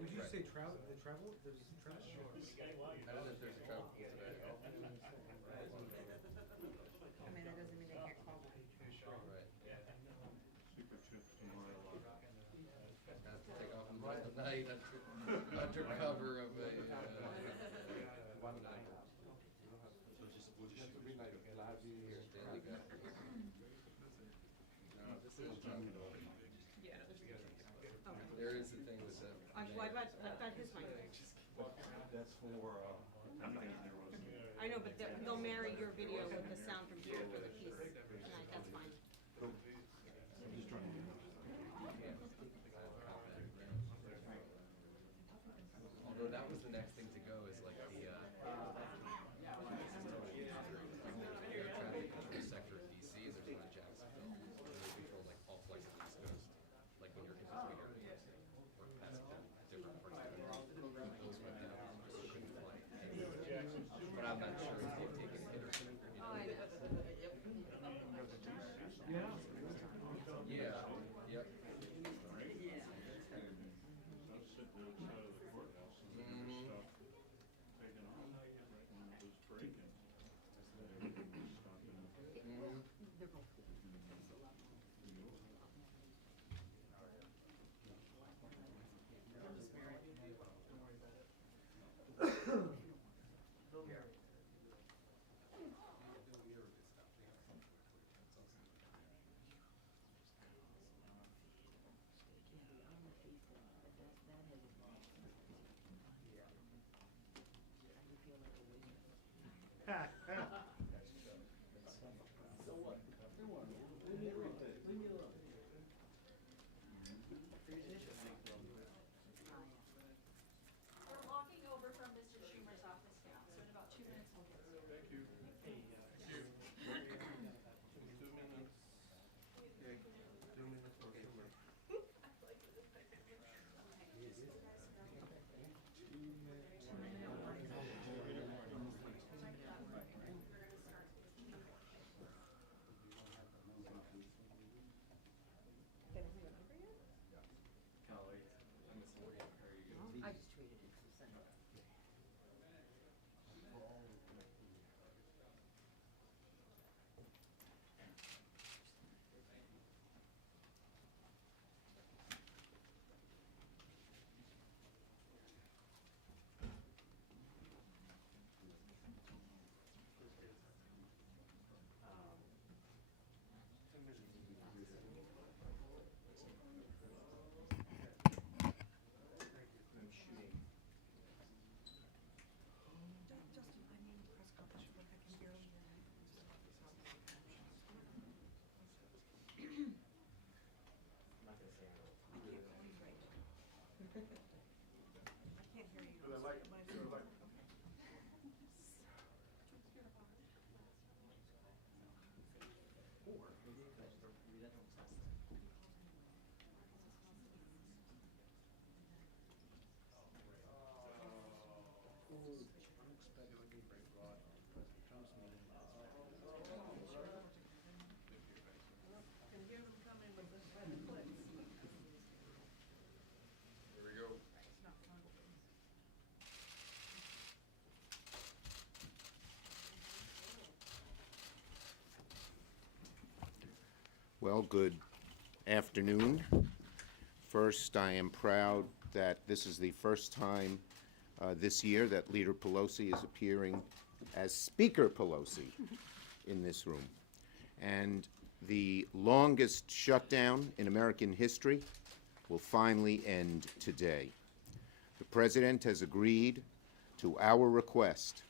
Would you say travel, the travel, there's travel? I don't know if there's a travel pool today. I mean, that doesn't mean they can't call them. Right. Super chips tomorrow. Have to take off in the middle of the night under cover of a one night. Stanley got no, this is Yeah. there is a thing with that. I've got his mic. That's for, I know, but they'll marry your video with the sound from here for the piece tonight, that's fine. I'm just trying to get Although that was the next thing to go is like the air traffic control sector of DC is in Jacksonville. And they control like all flights to the East Coast. Like when you're in between airports or passing down different parts of the country. Those went down, so you couldn't fly. But I'm not sure if they've taken a hit or something. You know? Yeah. Yep. I was sitting outside of the courthouse and there was stuff taken off when it was breaking. They're both good. We're walking over from Mr. Schumer's office now, so in about 2 minutes we'll get started. Thank you. Thank you. 2 minutes. I just tweeted it, so send it. Justin, I need press conference, but I can barely hear you. I can't call you right now. I can't hear you. Here we go. Well, good afternoon. First, I am proud that this is the first time this year that Leader Pelosi is appearing as Speaker Pelosi in this room. And the longest shutdown in American history will finally end today. The President has agreed to our request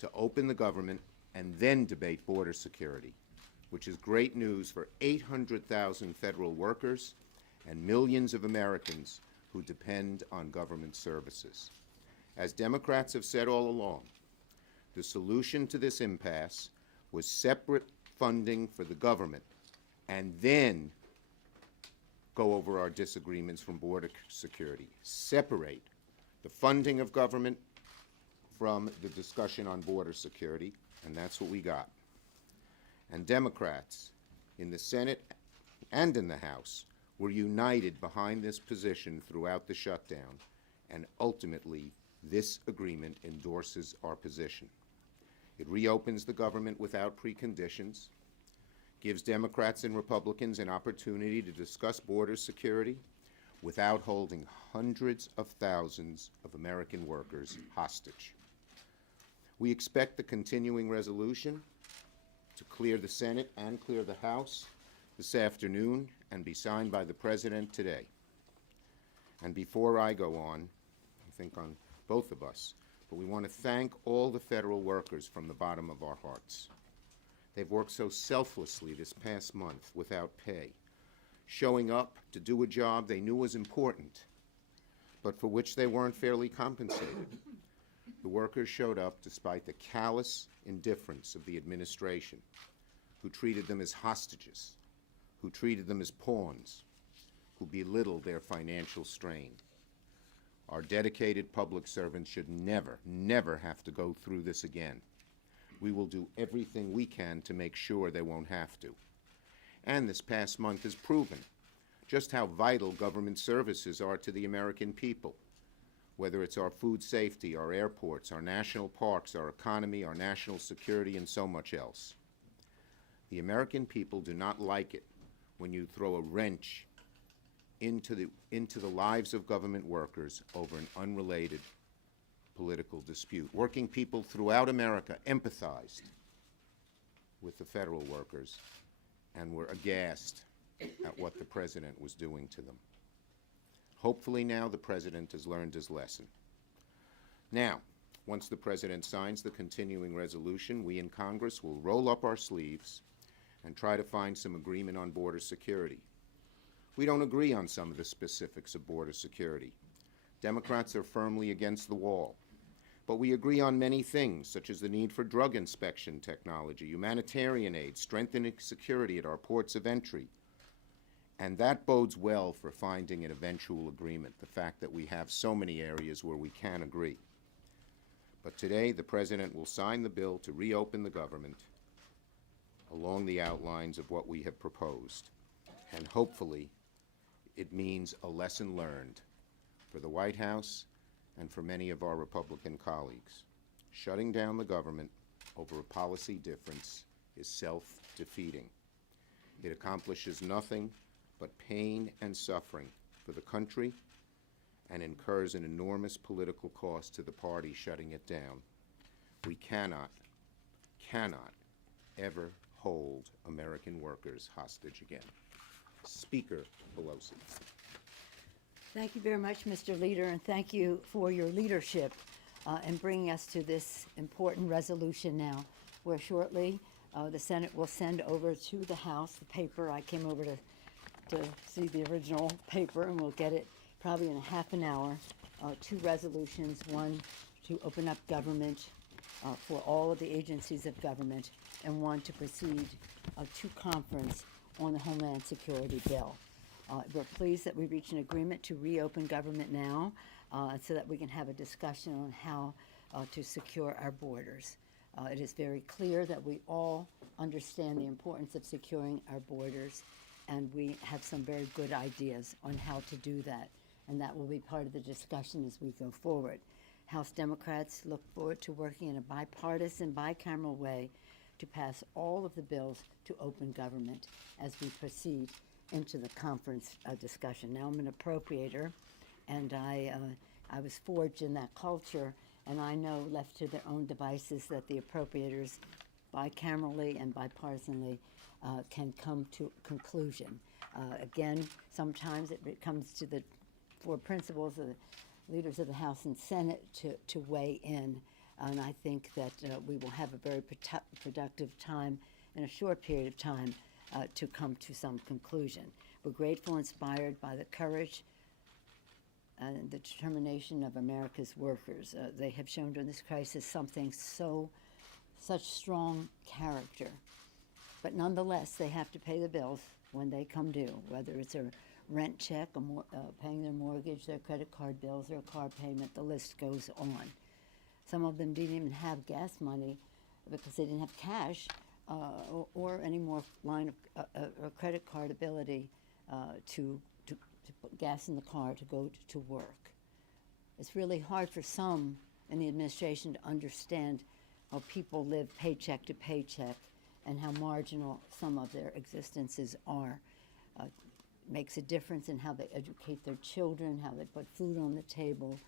to open the government and then debate border security, which is great news for 800,000 federal workers and millions of Americans who depend on government services. As Democrats have said all along, the solution to this impasse was separate funding for the government and then go over our disagreements from border security. Separate the funding of government from the discussion on border security, and that's what we got. And Democrats in the Senate and in the House were united behind this position throughout the shutdown, and ultimately, this agreement endorses our position. It reopens the government without preconditions, gives Democrats and Republicans an opportunity to discuss border security without holding hundreds of thousands of American workers hostage. We expect the continuing resolution to clear the Senate and clear the House this afternoon and be signed by the President today. And before I go on, I think on both of us, but we want to thank all the federal workers from the bottom of our hearts. They've worked so selflessly this past month without pay, showing up to do a job they knew was important, but for which they weren't fairly compensated. The workers showed up despite the callous indifference of the administration, who treated them as hostages, who treated them as pawns, who belittled their financial strain. Our dedicated public servants should never, never have to go through this again. We will do everything we can to make sure they won't have to. And this past month has proven just how vital government services are to the American people, whether it's our food safety, our airports, our national parks, our economy, our national security, and so much else. The American people do not like it when you throw a wrench into the lives of government workers over an unrelated political dispute. Working people throughout America empathized with the federal workers and were aghast at what the president was doing to them. Hopefully now the president has learned his lesson. Now, once the president signs the continuing resolution, we in Congress will roll up our sleeves and try to find some agreement on border security. We don't agree on some of the specifics of border security. Democrats are firmly against the wall. But we agree on many things, such as the need for drug inspection technology, humanitarian aid, strengthening security at our ports of entry. And that bodes well for finding an eventual agreement, the fact that we have so many areas where we can agree. But today, the President will sign the bill to reopen the government along the outlines of what we have proposed. And hopefully, it means a lesson learned for the White House and for many of our Republican colleagues. Shutting down the government over a policy difference is self-defeating. It accomplishes nothing but pain and suffering for the country and incurs an enormous political cost to the party shutting it down. We cannot ever hold American workers hostage again. Speaker Pelosi. Thank you very much, Mr. Leader, and thank you for your leadership in bringing us to this important resolution now, where shortly the Senate will send over to the House the paper. I came over to see the original paper, and we'll get it probably in a half an hour. Two resolutions, one to open up government for all of the agencies of government, and one to proceed to conference on the Homeland Security bill. We're pleased that we reached an agreement to reopen government now so that we can have a discussion on how to secure our borders. It is very clear that we all understand the importance of securing our borders, and we have some very good ideas on how to do that, and that will be part of the discussion as we go forward. House Democrats look forward to working in a bipartisan, bicameral way to pass all of the bills to open government as we proceed into the conference discussion. Now I'm an appropriator, and I was forged in that culture, and I know left to their own devices that the appropriators bicamerally and bipartisanly can come to conclusion. Again, sometimes it comes to the four principles of the leaders of the House and Senate to weigh in, and I think that we will have a very productive time in a short period of time to come to some conclusion. We're grateful and inspired by the courage and the determination of America's workers. They have shown during this crisis such strong character. But nonetheless, they have to pay the bills when they come due, whether it's a rent check, paying their mortgage, their credit card bills, their car payment, the list goes on. Some of them didn't even have gas money because they didn't have cash or any more line of or credit card ability to put gas in the car to go to work. It's really hard for some in the administration to understand how people live paycheck to paycheck and how marginal some of their existences are. Makes a difference in how they educate their children, how they put food on the table,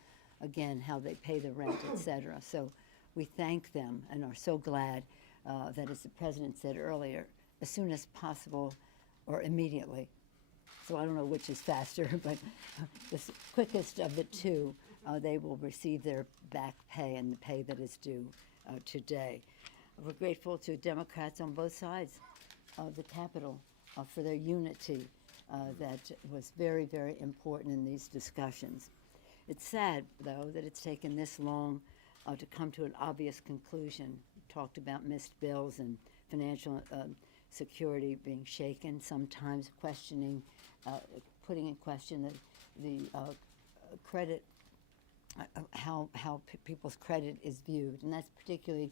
again, how they pay the rent, etc. So we thank them and are so glad that, as the President said earlier, as soon as possible or immediately. So I don't know which is faster, but the quickest of the two, they will receive their back pay and the pay that is due today. We're grateful to Democrats on both sides of the Capitol for their unity that was very, very important in these discussions. It's sad, though, that it's taken this long to come to an obvious conclusion. We talked about missed bills and financial security being shaken, sometimes questioning, putting in question the credit, how people's credit is viewed. And that's particularly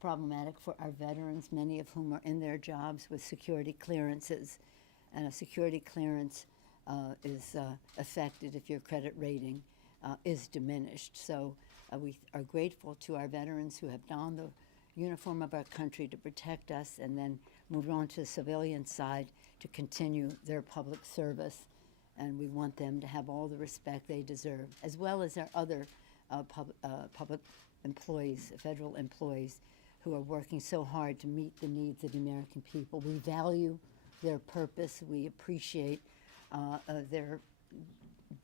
problematic for our veterans, many of whom are in their jobs with security clearances. And a security clearance is affected if your credit rating is diminished. So we are grateful to our veterans who have donned the uniform of our country to protect us and then moved on to the civilian side to continue their public service. And we want them to have all the respect they deserve, as well as our other public employees, federal employees, who are working so hard to meet the needs of the American people. We value their purpose. We appreciate their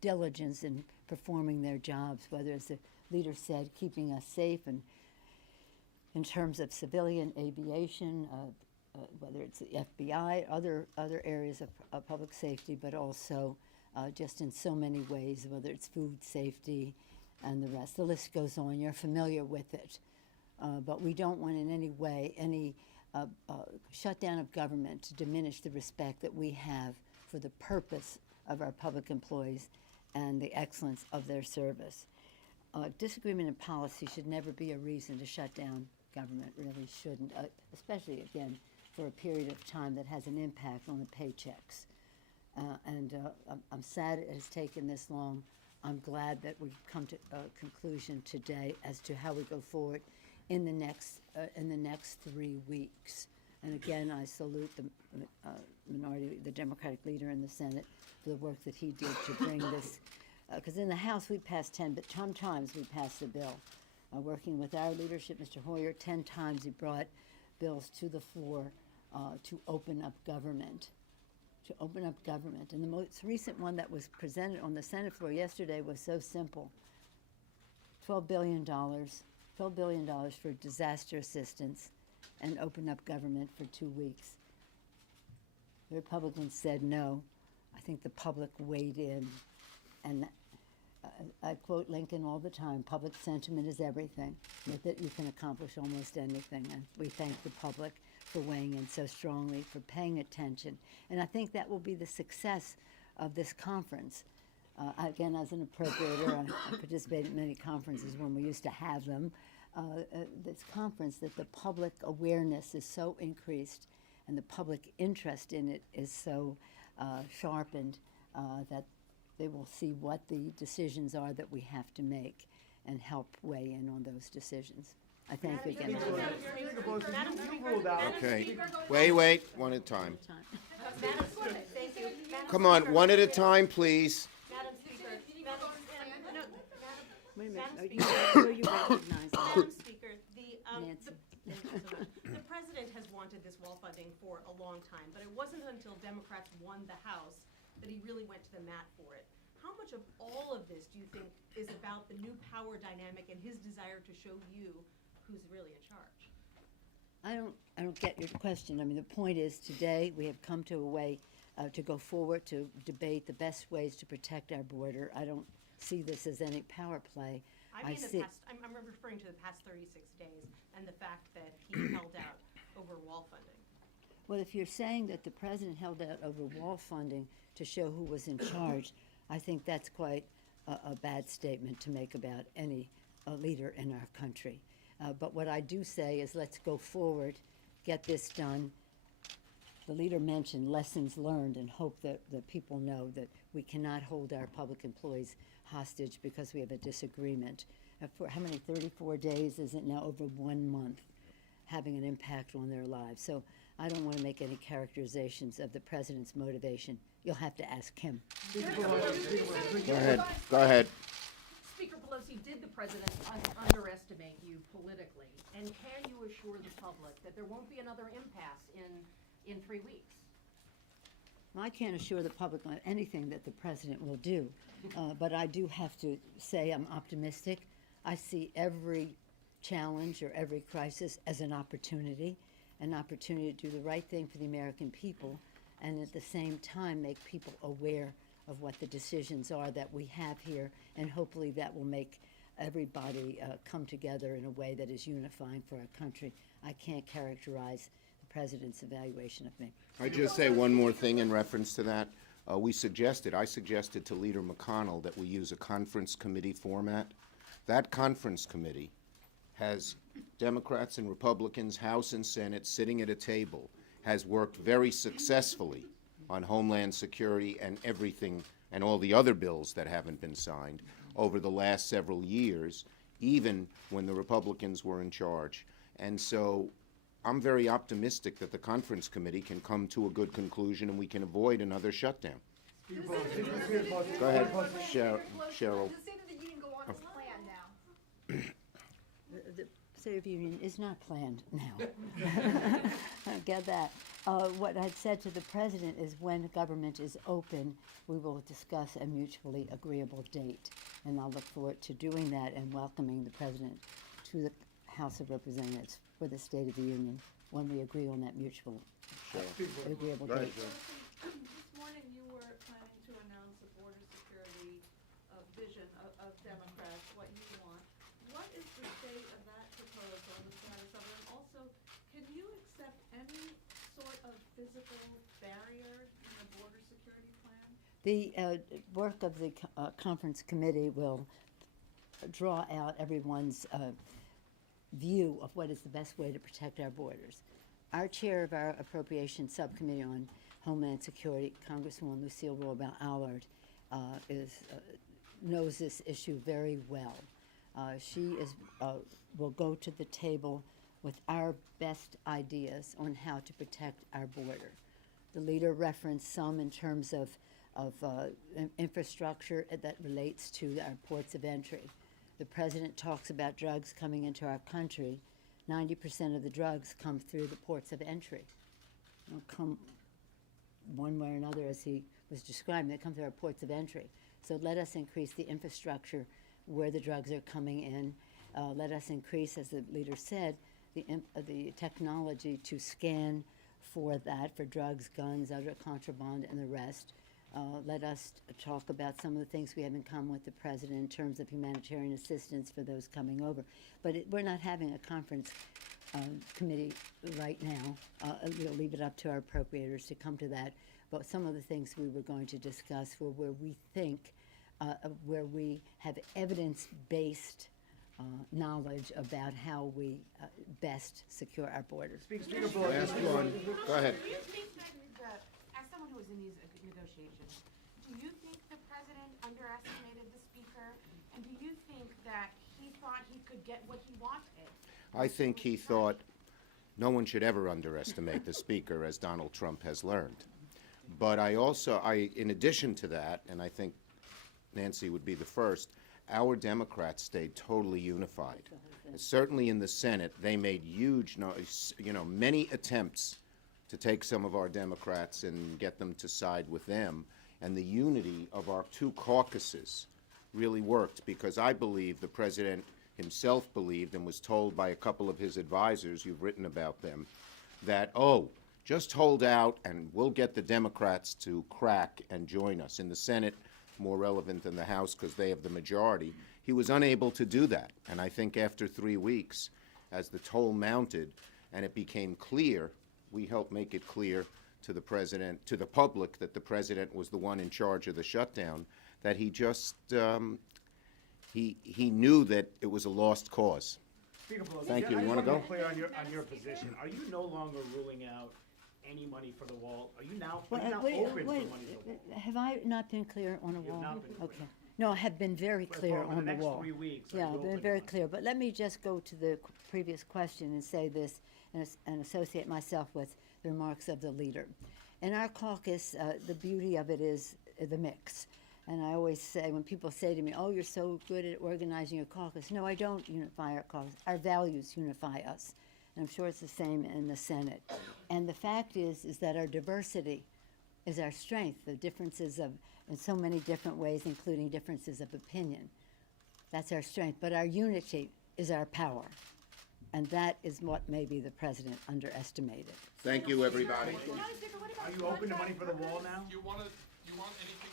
diligence in performing their jobs, whether, as the leader said, keeping us safe, and in terms of civilian aviation, whether it's the FBI, other areas of public safety, but also just in so many ways, whether it's food safety and the rest. The list goes on. You're familiar with it. But we don't want in any way any shutdown of government to diminish the respect that we have for the purpose of our public employees and the excellence of their service. Disagreement in policy should never be a reason to shut down government, really shouldn't, especially, again, for a period of time that has an impact on the paychecks. I'm sad it has taken this long. I'm glad that we've come to a conclusion today as to how we go forward in the next 3 weeks. And again, I salute the minority, the Democratic leader in the Senate, for the work that he did to bring this. Because in the House we passed 10, but 10 times we passed the bill. Working with our leadership, Mr. Hoyer, 10 times he brought bills to the floor to open up government. To open up government. And the most recent one that was presented on the Senate floor yesterday was so simple. $12 billion for disaster assistance and open up government for 2 weeks. The Republicans said no. I think the public weighed in. And I quote Lincoln all the time, public sentiment is everything. With it, you can accomplish almost anything. And we thank the public for weighing in so strongly, for paying attention. And I think that will be the success of this conference. Again, as an appropriator, I participated in many conferences when we used to have them. This conference, that the public awareness is so increased and the public interest in it is so sharpened that they will see what the decisions are that we have to make and help weigh in on those decisions. I thank you again. Okay, wait, one at a time. Madam Speaker, thank you. Madam Come on, Speaker. one at a time, please. Madam Speaker, Wait a minute. Madam You- Speaker. you recognize that. Madam Speaker, Nancy. the president has wanted this wall funding for a long time, but it wasn't until Democrats won the House that he really went to the mat for it. How much of all of this do you think is about the new power dynamic and his desire to show you who's really in charge? I don't get your question. I mean, the point is, today we have come to a way to go forward to debate the best ways to protect our border. I don't see this as any power play. I mean, I'm referring to the past 36 days and the fact that he held out over wall funding. Well, if you're saying that the president held out over wall funding to show who was in charge, I think that's quite a bad statement to make about any leader in our country. But what I do say is, let's go forward, get this done, the leader mentioned lessons learned and hope that people know that we cannot hold our public employees hostage because we have a disagreement. For how many, 34 days, is it now, over 1 month, having an impact on their lives. So I don't want to make any characterizations of the president's motivation. You'll have to ask him. Go ahead. Speaker Pelosi, did the president underestimate you politically? And can you assure the public that there won't be another impasse in 3 weeks? Well, I can't assure the public on anything that the president will do, but I do have to say I'm optimistic. I see every challenge or every crisis as an opportunity to do the right thing for the American people, and at the same time make people aware of what the decisions are that we have here, and hopefully that will make everybody come together in a way that is unifying for our country. I can't characterize the president's evaluation of me. I just say one more thing in reference to that. I suggested to Leader McConnell that we use a conference committee format. That conference committee has Democrats and Republicans, House and Senate, sitting at a table, has worked very successfully on Homeland Security and everything, and all the other bills that haven't been signed over the last several years, even when the Republicans were in charge. And so I'm very optimistic that the conference committee can come to a good conclusion and we can avoid another shutdown. Go ahead, Cheryl. The State of the Union go on as planned now. The State of the Union is not planned now. I get that. What I'd said to the president is when government is open, we will discuss a mutually agreeable date. And I'll look forward to doing that and welcoming the president to the House of Representatives for the State of the Union when we agree on that mutual agreeable Go ahead, date. Joe. This morning, you were planning to announce a border security vision of Democrats, what you want. What is the state of that proposal, the status of it? And also, can you accept any sort of physical barrier in a border security plan? The work of the conference committee will draw out everyone's view of what is the best way to protect our borders. Our chair of our Appropriations Subcommittee on Homeland Security, Congresswoman Lucille Rohrbaugh-Allard, knows this issue very well. She will go to the table with our best ideas on how to protect our border. The leader referenced some in terms of infrastructure that relates to our ports of entry. The president talks about drugs coming into our country. 90% of the drugs come through the ports of entry. They don't come one way or another, as he was describing. They come through our ports of entry. So let us increase the infrastructure where the drugs are coming in. Let us increase, as the leader said, the technology to scan for that, for drugs, guns, other contraband, and the rest. Let us talk about some of the things we have in common with the president in terms of humanitarian assistance for those coming over. But we're not having a conference committee right now. We'll leave it up to our appropriators to come to that. But some of the things we were going to discuss were where we think, where we have evidence-based knowledge about how we best secure our borders. Last one. Go ahead. Do you think that, as someone who was in these negotiations, do you think the president underestimated the speaker? And do you think that he thought he could get what he wanted? I think he thought no one should ever underestimate the speaker, as Donald Trump has learned. But in addition to that, and I think Nancy would be the first, our Democrats stayed totally unified. Certainly in the Senate, they made many attempts to take some of our Democrats and get them to side with them. And the unity of our two caucuses really worked, because I believe the president himself believed and was told by a couple of his advisors, you've written about them, that, just hold out and we'll get the Democrats to crack and join us. In the Senate, more relevant than the House because they have the majority, he was unable to do that. And I think after 3 weeks, as the toll mounted and it became clear, we helped make it clear to the president, to the public, that the president was the one in charge of the shutdown, that he just, he knew that it was a lost cause. Speaker Pelosi, Thank you. I You just wanna wanna go? be clear on your position. Are you no longer ruling out any money for the wall. Are you now Wait, open wait, for money for the wall? have I not been clear on a You have wall? not been clear. Okay. No, I have been very But clear for on the the wall. next 3 weeks, are Yeah, you I've been open very on- clear, but let me just go to the previous question and say this and associate myself with the remarks of the leader. In our caucus, the beauty of it is the mix. And I always say, when people say to me, oh, you're so good at organizing your caucus, no, I don't unify our caucus. Our values unify us. And I'm sure it's the same in the Senate. And the fact is that our diversity is our strength, the differences of, in so many different ways, including differences of opinion. That's our strength. But our unity is our power. And that is what maybe the president underestimated. Thank you, everybody. Are you open to money for the wall now? Do you want anything